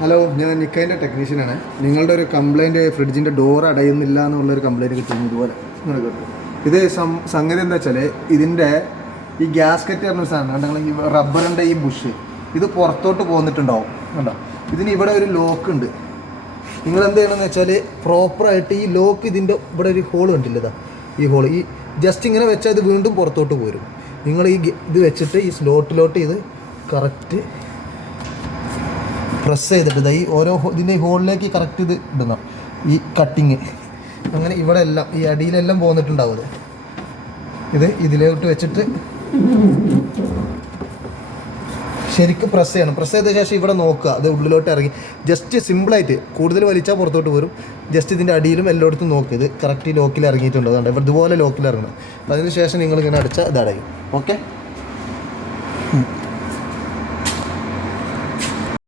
Hello, ഞാൻ നിക്കൈൻ്റെ ടെക്നീഷ്യനാണ്. നിങ്ങളുടെ ഒരു കംപ്ലയിൻറ്റ്, ഫ്രിഡ്ജിൻ്റെ ഡോർ അടയുന്നില്ല എന്നുള്ളൊരു കംപ്ലയിൻറ്റ് കിട്ടുന്നു. ഇതുപോലെ നിങ്ങൾ കിട്ടും. ഇത് സംഗതി എന്താ വെച്ചാൽ, ഇതിൻ്റെ ഈ ഗ്യാസ്കറ്റ് പറഞ്ഞൊരു സാധനം കണ്ടെങ്കിൽ ഈ റബ്ബറിൻ്റെ ഈ ബുഷ് ഇത് പുറത്തോട്ട് പോന്നിട്ടുണ്ടാവും. കണ്ടോ, ഇതിന് ഇവിടെ ഒരു ലോക്ക് ഉണ്ട്. നിങ്ങൾ എന്ത് ചെയ്യണമെന്ന് വെച്ചാൽ, പ്രോപ്പറായിട്ട് ഈ ലോക്ക് ഇതിൻ്റെ ഇവിടെ ഒരു ഹോൾ കണ്ടില്ല, ഇതാ ഈ ഹോൾ, ഈ ജസ്റ്റ് ഇങ്ങനെ വെച്ചാൽ ഇത് വീണ്ടും പുറത്തോട്ട് പോരും. നിങ്ങൾ ഈ ഇത് വെച്ചിട്ട് ഈ സ്ലോട്ടിലോട്ട് ഇത് കറക്റ്റ് പ്രസ് ചെയ്തിട്ട് ഈ ഓരോ ഇതിൻ്റെ ഈ ഹോളിലേക്ക് കറക്റ്റ് ഇത് ഇടണം. ഈ കട്ടിങ് അങ്ങനെ ഇവിടെ എല്ലാം ഈ അടിയിലെല്ലാം പോന്നിട്ടുണ്ടാവും. ഇത് ഇതിലോട്ട് വെച്ചിട്ട് ശരിക്കും പ്രസ് ചെയ്യണം. പ്രസ് ചെയ്ത ശേഷം ഇവിടെ നോക്കുക, അത് ഉള്ളിലോട്ട് ഇറങ്ങി ജസ്റ്റ് സിമ്പിളായിട്ട്, കൂടുതൽ വലിച്ചാൽ പുറത്തോട്ട് വരും. ജസ്റ്റ് ഇതിൻ്റെ അടിയിലും എല്ലായിടത്തും നോക്കുക, ഇത് കറക്റ്റ് ലോക്കിൽ ഇറങ്ങിയിട്ടുണ്ട്. അതുകൊണ്ട് ഇതുപോലെ ലോക്കിൽ ഇറങ്ങണം. അതിന് ശേഷം നിങ്ങളിങ്ങനെ അടിച്ചാൽ ഇത് അടയും. ഓക്കെ.